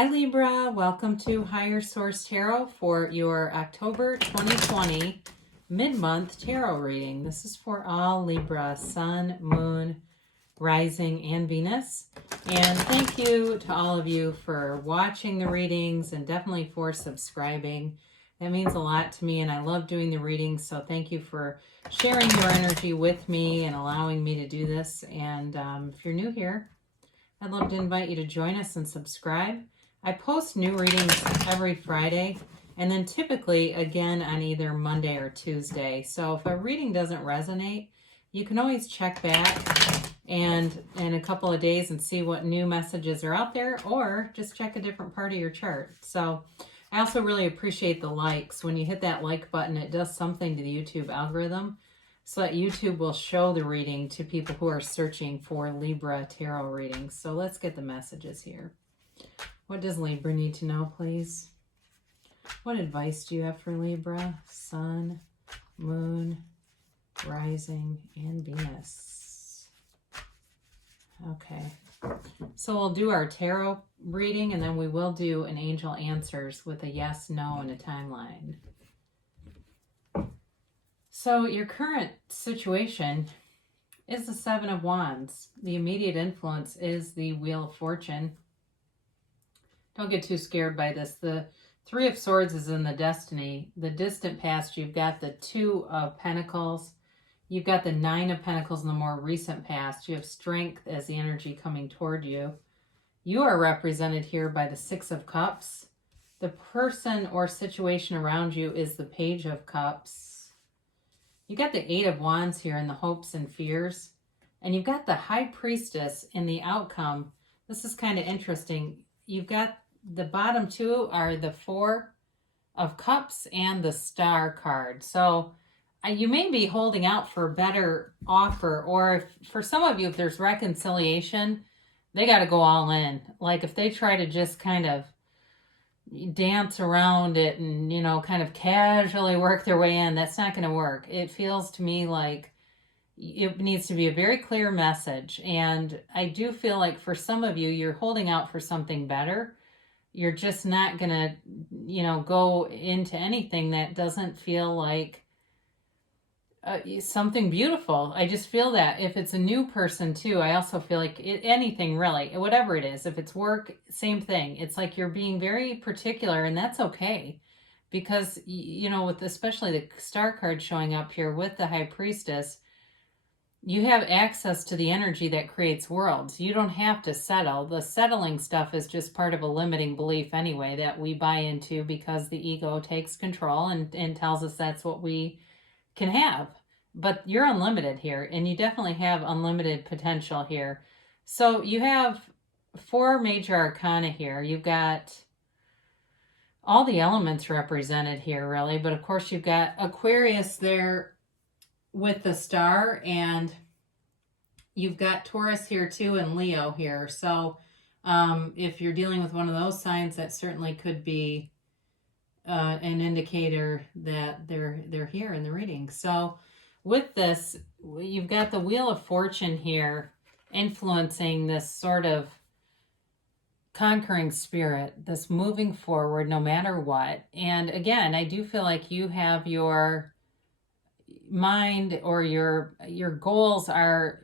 Hi Libra, welcome to Higher Source Tarot for your October 2020 mid-month tarot reading. This is for all Libra, Sun, Moon, Rising, and Venus. And thank you to all of you for watching the readings and definitely for subscribing. That means a lot to me and I love doing the readings, so thank you for sharing your energy with me and allowing me to do this. And if you're new here, I'd love to invite you to join us and subscribe. I post new readings every Friday and then typically again on either Monday or Tuesday. So if a reading doesn't resonate, you can always check back and in a couple of days and see what new messages are out there, or just check a different part of your chart. So I also really appreciate the likes. When you hit that like button, it does something to the YouTube algorithm so that YouTube will show the reading to people who are searching for Libra tarot readings. So let's get the messages here. What does Libra need to know, please? What advice do you have for Libra? Sun, Moon, Rising, and Venus. Okay. So we'll do our tarot reading and then we will do an angel answers with a yes, no, and a timeline. So your current situation is the Seven of Wands. The immediate influence is the Wheel of Fortune. Don't get too scared by this. The Three of Swords is in the destiny. The distant past, you've got the Two of Pentacles. You've got the Nine of Pentacles in the more recent past. You have strength as the energy coming toward you. You are represented here by the Six of Cups. The person or situation around you is the Page of Cups. You got the Eight of Wands here in the hopes and fears. And you've got the High Priestess in the outcome. This is kind of interesting. You've got the bottom two are the Four of Cups and the Star card. So you may be holding out for a better offer, or if, for some of you, if there's reconciliation, they got to go all in. Like if they try to just kind of dance around it and, you know, kind of casually work their way in, that's not going to work. It feels to me like it needs to be a very clear message. And I do feel like for some of you, you're holding out for something better. You're just not going to, you know, go into anything that doesn't feel like something beautiful. I just feel that if it's a new person too, I also feel like anything really, whatever it is, if it's work, same thing. It's like you're being very particular, and that's okay. Because, you know, with especially the Star card showing up here with the High Priestess, you have access to the energy that creates worlds. You don't have to settle. The settling stuff is just part of a limiting belief anyway that we buy into because the ego takes control and tells us that's what we can have. But you're unlimited here, and you definitely have unlimited potential here. So you have four major arcana here. You've got all the elements represented here, really. But of course, you've got Aquarius there with the Star, and you've got Taurus here too, and Leo here. So if you're dealing with one of those signs, that certainly could be an indicator that they're here in the reading. So with this, you've got the Wheel of Fortune here influencing this sort of conquering spirit, this moving forward no matter what. And again, I do feel like you have your mind, or your goals are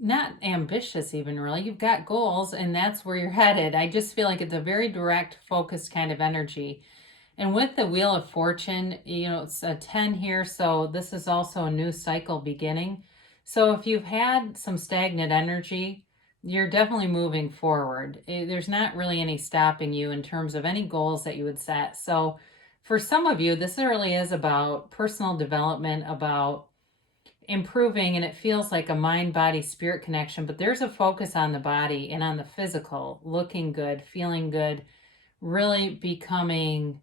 not ambitious even really. You've got goals and that's where you're headed. I just feel like it's a very direct, focused kind of energy. And with the Wheel of Fortune, you know, it's a 10 here. So this is also a new cycle beginning. So if you've had some stagnant energy, you're definitely moving forward. There's not really any stopping you in terms of any goals that you would set. So for some of you, this really is about personal development, about improving, and it feels like a mind, body, spirit connection, but there's a focus on the body and on the physical, looking good, feeling good, really becoming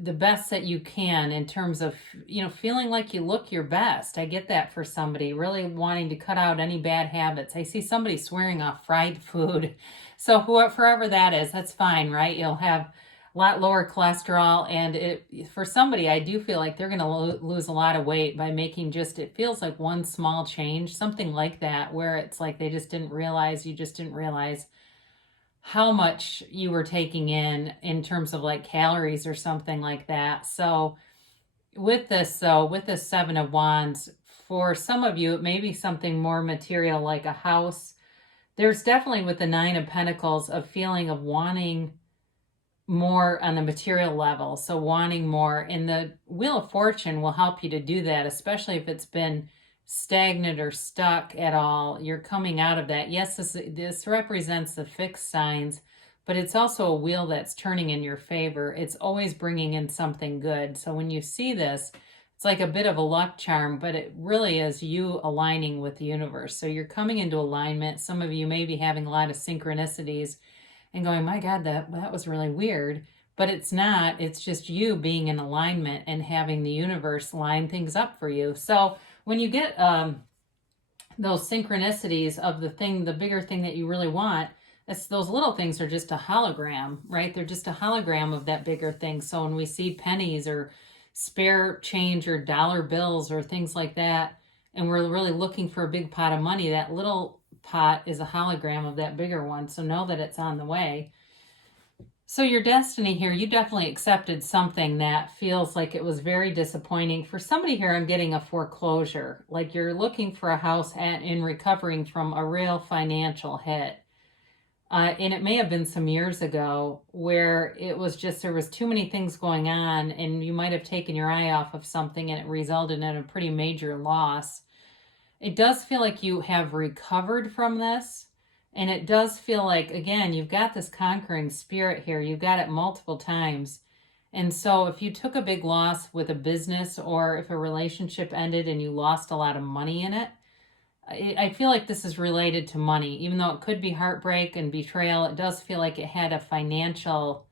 the best that you can in terms of, you know, feeling like you look your best. I get that for somebody, really wanting to cut out any bad habits. I see somebody swearing off fried food. So forever that is, that's fine, right? You'll have a lot lower cholesterol, and for somebody, I do feel like they're going to lose a lot of weight by making just, it feels like one small change, something like that, where it's like they just didn't realize, you just didn't realize how much you were taking in terms of like calories or something like that. So with this though, with this Seven of Wands, for some of you, it may be something more material like a house. There's definitely with the Nine of Pentacles a feeling of wanting more on the material level. So wanting more, and the Wheel of Fortune will help you to do that, especially if it's been stagnant or stuck at all. You're coming out of that. Yes, this represents the fixed signs, but it's also a wheel that's turning in your favor. It's always bringing in something good. So when you see this, it's like a bit of a luck charm, but it really is you aligning with the universe. So you're coming into alignment. Some of you may be having a lot of synchronicities and going, my God, that was really weird. But it's not. It's just you being in alignment and having the universe line things up for you. So when you get those synchronicities of the bigger thing that you really want, those little things are just a hologram, right? They're just a hologram of that bigger thing. So when we see pennies or spare change or dollar bills or things like that, and we're really looking for a big pot of money, that little pot is a hologram of that bigger one. So know that it's on the way. So your destiny here, you definitely accepted something that feels like it was very disappointing. For somebody here, I'm getting a foreclosure. Like you're looking for a house and recovering from a real financial hit. And it may have been some years ago where it was just, there was too many things going on and you might have taken your eye off of something and it resulted in a pretty major loss. It does feel like you have recovered from this. And it does feel like, again, you've got this conquering spirit here. You've got it multiple times. And so if you took a big loss with a business or if a relationship ended and you lost a lot of money in it, I feel like this is related to money. Even though it could be heartbreak and betrayal, it does feel like it had a financial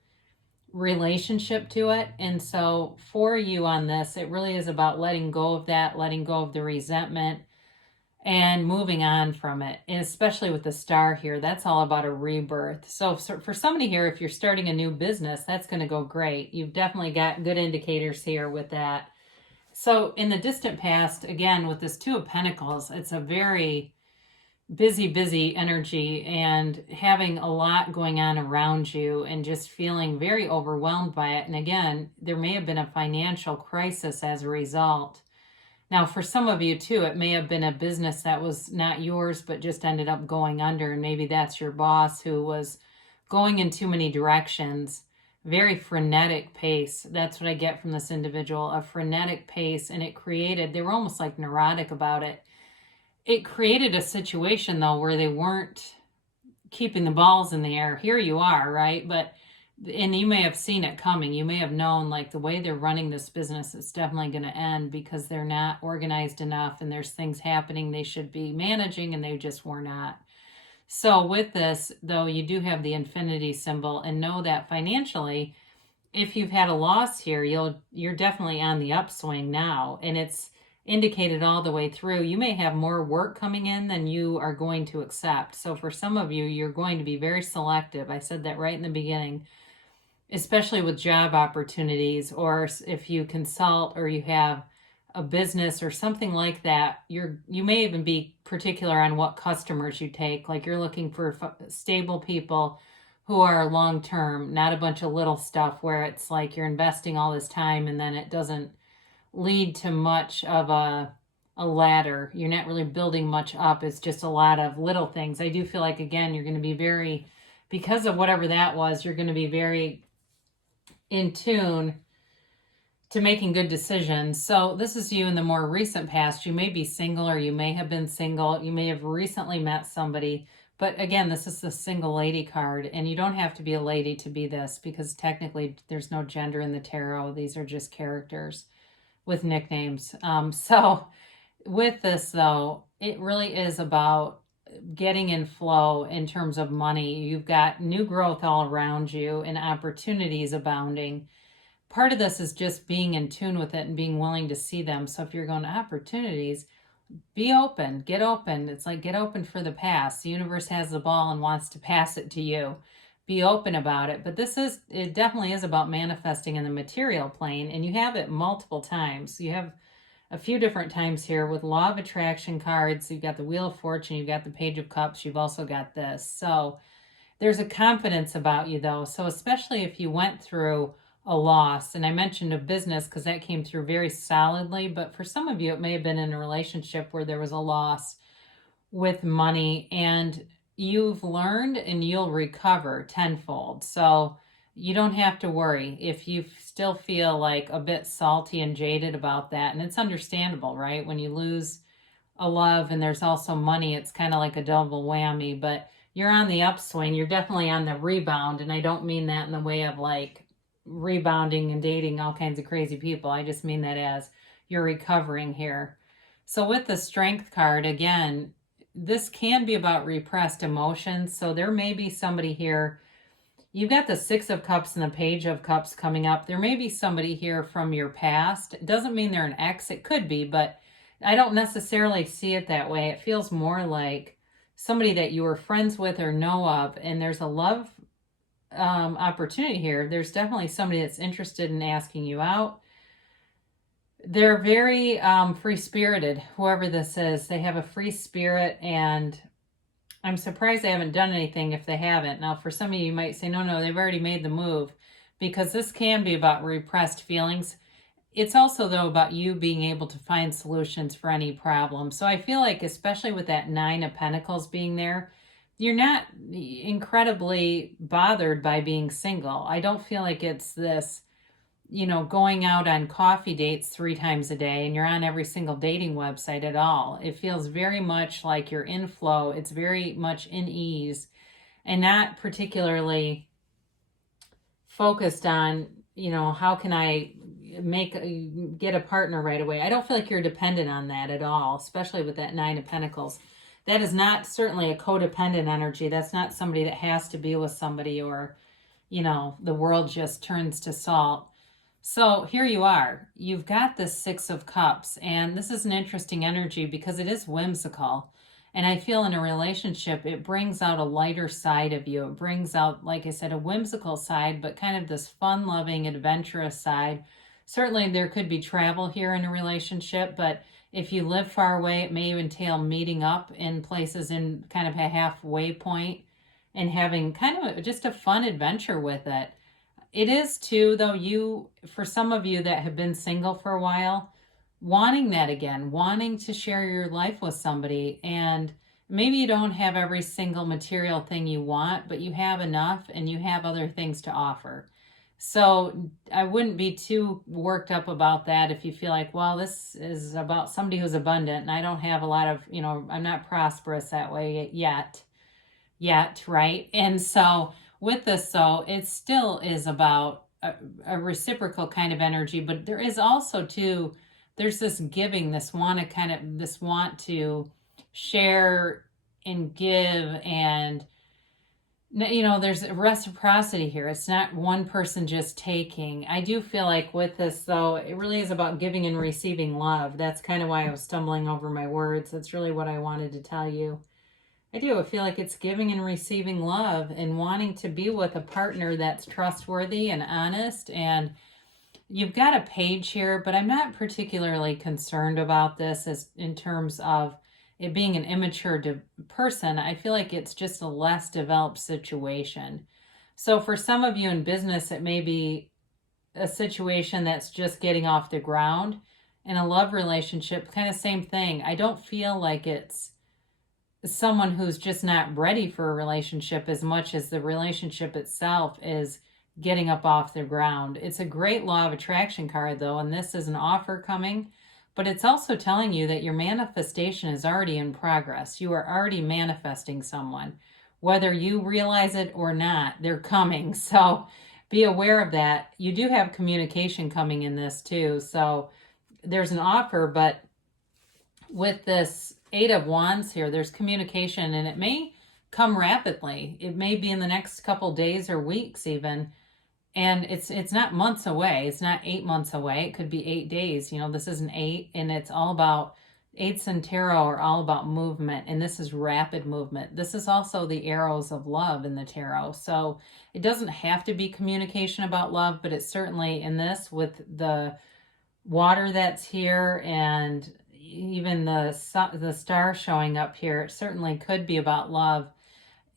relationship to it. And so for you on this, it really is about letting go of that, letting go of the resentment, and moving on from it. And especially with the star here, that's all about a rebirth. So for somebody here, if you're starting a new business, that's going to go great. You've definitely got good indicators here with that. So in the distant past, again, with this Two of Pentacles, it's a very busy energy and having a lot going on around you and just feeling very overwhelmed by it. And again, there may have been a financial crisis as a result. Now, for some of you too, it may have been a business that was not yours, but just ended up going under. And maybe that's your boss who was going in too many directions. Very frenetic pace. That's what I get from this individual, a frenetic pace. And they were almost like neurotic about it. It created a situation though, where they weren't keeping the balls in the air. Here you are, right? And you may have seen it coming. You may have known like the way they're running this business, it's definitely going to end because they're not organized enough and there's things happening they should be managing and they just were not. So with this, though, you do have the infinity symbol, and know that financially, if you've had a loss here, you're definitely on the upswing now, and it's indicated all the way through. You may have more work coming in than you are going to accept. So for some of you, you're going to be very selective. I said that right in the beginning, especially with job opportunities, or if you consult or you have a business or something like that, you may even be particular on what customers you take. Like you're looking for stable people who are long-term, not a bunch of little stuff where it's like you're investing all this time and then it doesn't lead to much of a ladder. You're not really building much up. It's just a lot of little things. I do feel like, again, you're going to be because of whatever that was, you're going to be very in tune to making good decisions. So this is you in the more recent past. You may be single or you may have been single. You may have recently met somebody. But again, this is the single lady card, and you don't have to be a lady to be this because technically there's no gender in the tarot. These are just characters with nicknames. So with this though, it really is about getting in flow in terms of money. You've got new growth all around you and opportunities abounding. Part of this is just being in tune with it and being willing to see them. So if you're going to opportunities, be open, get open. It's like get open for the pass. The universe has the ball and wants to pass it to you. Be open about it. But it definitely is about manifesting in the material plane, and you have it multiple times. You have a few different times here with Law of Attraction cards. You've got the Wheel of Fortune, you've got the Page of Cups, you've also got this. So There's a confidence about you, though. So especially if you went through a loss, and I mentioned a business because that came through very solidly, but for some of you, it may have been in a relationship where there was a loss with money, and you've learned and you'll recover tenfold. So you don't have to worry if you still feel like a bit salty and jaded about that. And it's understandable, right? When you lose a love and there's also money, it's kind of like a double whammy, but you're on the upswing. You're definitely on the rebound. And I don't mean that in the way of like rebounding and dating all kinds of crazy people. I just mean that as you're recovering here. So with the Strength card, again, this can be about repressed emotions. So there may be somebody here. You've got the Six of Cups and the Page of Cups coming up. There may be somebody here from your past. It doesn't mean they're an ex. It could be, but I don't necessarily see it that way. It feels more like somebody that you were friends with or know of, and there's a love opportunity here. There's definitely somebody that's interested in asking you out. They're very free-spirited, whoever this is. They have a free spirit, and I'm surprised they haven't done anything if they haven't. Now, for some of you, you might say, no, they've already made the move, because this can be about repressed feelings. It's also, though, about you being able to find solutions for any problem. So I feel like, especially with that Nine of Pentacles being there, you're not incredibly bothered by being single. I don't feel like it's this, going out on coffee dates 3 times a day and you're on every single dating website at all. It feels very much like you're in flow. It's very much in ease and not particularly focused on, how can I get a partner right away. I don't feel like you're dependent on that at all, especially with that Nine of Pentacles. That is not certainly a codependent energy. That's not somebody that has to be with somebody or, the world just turns to salt. So here you are. You've got this Six of Cups, and this is an interesting energy because it is whimsical. And I feel in a relationship, it brings out a lighter side of you. It brings out, like I said, a whimsical side, but kind of this fun-loving, adventurous side. Certainly there could be travel here in a relationship, but if you live far away, it may entail meeting up in places in kind of a halfway point and having kind of just a fun adventure with it. It is too, though, for some of you that have been single for a while, wanting that again, wanting to share your life with somebody. And maybe you don't have every single material thing you want, but you have enough and you have other things to offer. So I wouldn't be too worked up about that if you feel like, well, this is about somebody who's abundant and I don't have a lot of, I'm not prosperous that way yet, right? And so with this, though, it still is about a reciprocal kind of energy, but there is also, too, there's this giving, this want to share and give, and there's reciprocity here. It's not one person just taking. I do feel like with this, though, it really is about giving and receiving love. That's kind of why I was stumbling over my words. That's really what I wanted to tell you. I do. I feel like it's giving and receiving love and wanting to be with a partner that's trustworthy and honest. And you've got a Page here, but I'm not particularly concerned about this as in terms of it being an immature person. I feel like it's just a less developed situation. So for some of you in business, it may be a situation that's just getting off the ground. In a love relationship, kind of same thing. I don't feel like it's someone who's just not ready for a relationship as much as the relationship itself is getting up off the ground. It's a great law of attraction card, though, and this is an offer coming, but it's also telling you that your manifestation is already in progress. You are already manifesting someone. Whether you realize it or not, they're coming. So be aware of that. You do have communication coming in this, too. So there's an offer, but with this Eight of Wands here, there's communication, and it may come rapidly. It may be in the next couple days or weeks even, and it's not months away. It's not 8 months away. It could be 8 days. This is an 8, and it's all about, 8s in tarot are all about movement, and this is rapid movement. This is also the arrows of love in the tarot. So it doesn't have to be communication about love, but it's certainly in this with the water that's here and even the star showing up here, it certainly could be about love.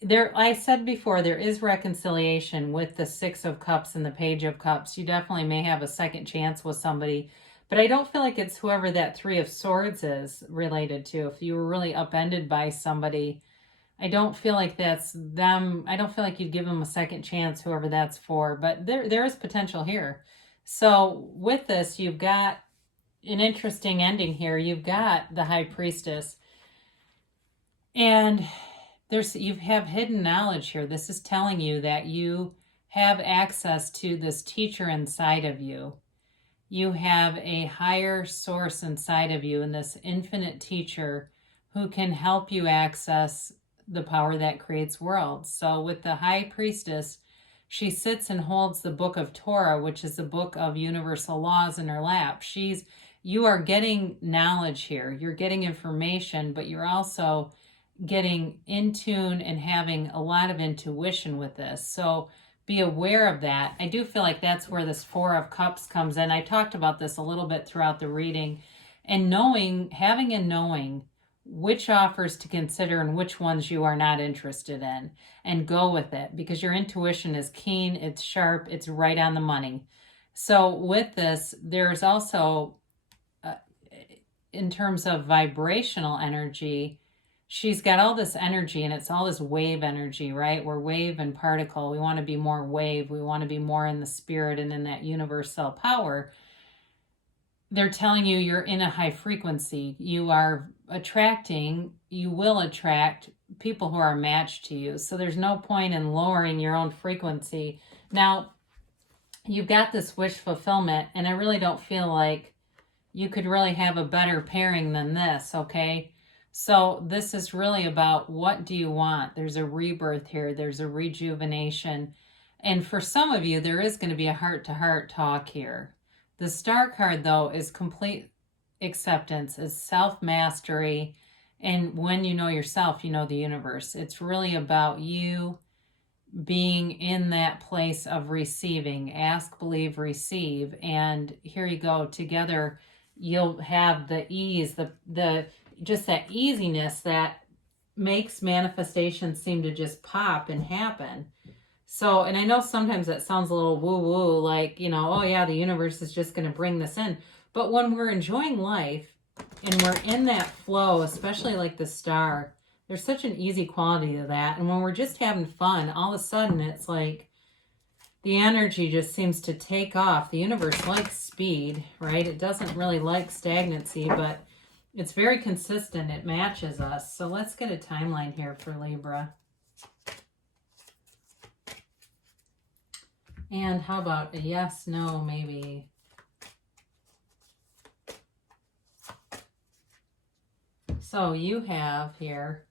there, I said before, there is reconciliation with the Six of Cups and the Page of Cups. You definitely may have a second chance with somebody, but I don't feel like it's whoever that Three of Swords is related to. If you were really upended by somebody, I don't feel like that's them. I don't feel like you'd give them a second chance, whoever that's for, but there is potential here. So with this, you've got an interesting ending here. You've got the High Priestess, and you have hidden knowledge here. This is telling you that you have access to this teacher inside of you. You have a higher source inside of you, and this infinite teacher who can help you access the power that creates worlds. So with the High Priestess, she sits and holds the book of Torah, which is the book of universal laws, in her lap. You are getting knowledge here. You're getting information, but you're also getting in tune and having a lot of intuition with this. So be aware of that. I do feel like that's where this Four of Cups comes in. I talked about this a little bit throughout the reading, and having a knowing which offers to consider and which ones you are not interested in, and go with it, because your intuition is keen, it's sharp, it's right on the money. So with this, there's also, in terms of vibrational energy, she's got all this energy, and it's all this wave energy, right? We're wave and particle. We want to be more wave. We want to be more in the spirit and in that universal power. They're telling you you're in a high frequency. You will attract people who are matched to you. So there's no point in lowering your own frequency. Now, you've got this wish fulfillment, and I really don't feel like you could really have a better pairing than this, okay? So this is really about, what do you want? There's a rebirth here. There's a rejuvenation. And for some of you, there is going to be a heart-to-heart talk here. The Star card, though, is complete acceptance, is self-mastery. And when you know yourself, you know the universe. It's really about you being in that place of receiving. Ask, believe, receive. And here you go. Together, you'll have the ease, just that easiness that makes manifestations seem to just pop and happen. So, and I know sometimes that sounds a little woo-woo, like, oh yeah, the universe is just going to bring this in. But when we're enjoying life and we're in that flow, especially like the Star, there's such an easy quality to that. And when we're just having fun, all of a sudden it's like the energy just seems to take off. The universe likes speed, right? It doesn't really like stagnancy, but it's very consistent. It matches us. So let's get a timeline here for Libra. And how about a yes, no, maybe? So you have here,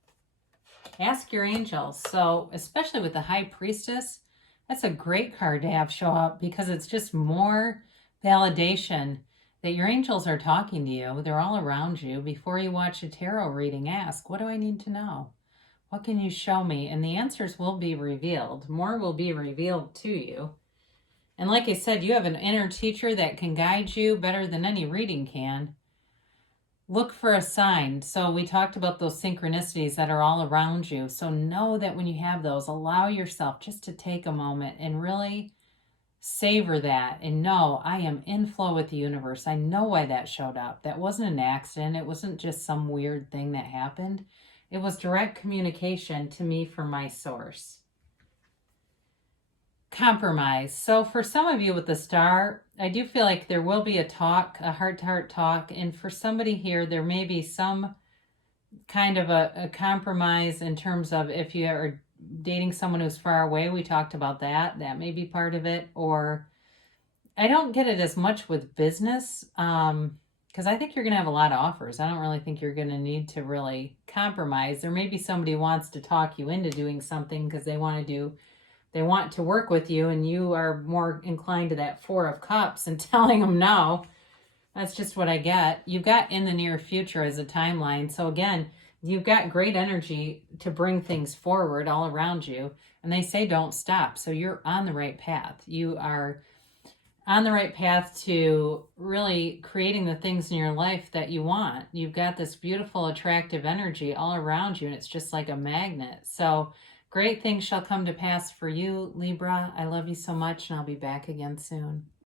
ask your angels. So especially with the High Priestess, that's a great card to have show up, because it's just more validation that your angels are talking to you. They're all around you. Before you watch a tarot reading, ask, what do I need to know? What can you show me? And the answers will be revealed. More will be revealed to you. And like I said, you have an inner teacher that can guide you better than any reading can. Look for a sign. So we talked about those synchronicities that are all around you. So know that when you have those, allow yourself just to take a moment and really savor that, and know, I am in flow with the universe. I know why that showed up. That wasn't an accident. It wasn't just some weird thing that happened. It was direct communication to me from my source. Compromise. So for some of you with the Star, I do feel like there will be a talk, a heart-to-heart talk. And for somebody here, there may be some kind of a compromise in terms of, if you are dating someone who's far away, we talked about that. That may be part of it. Or I don't get it as much with business, because I think you're going to have a lot of offers. I don't really think you're going to need to really compromise. There may be somebody who wants to talk you into doing something because they want to work with you, and you are more inclined to that Four of Cups and telling them no. That's just what I get. You've got in the near future as a timeline. So again, you've got great energy to bring things forward all around you. And they say don't stop. So you're on the right path. You are on the right path to really creating the things in your life that you want. You've got this beautiful, attractive energy all around you, and it's just like a magnet. So Great things shall come to pass for you, Libra. I love you so much, and I'll be back again soon.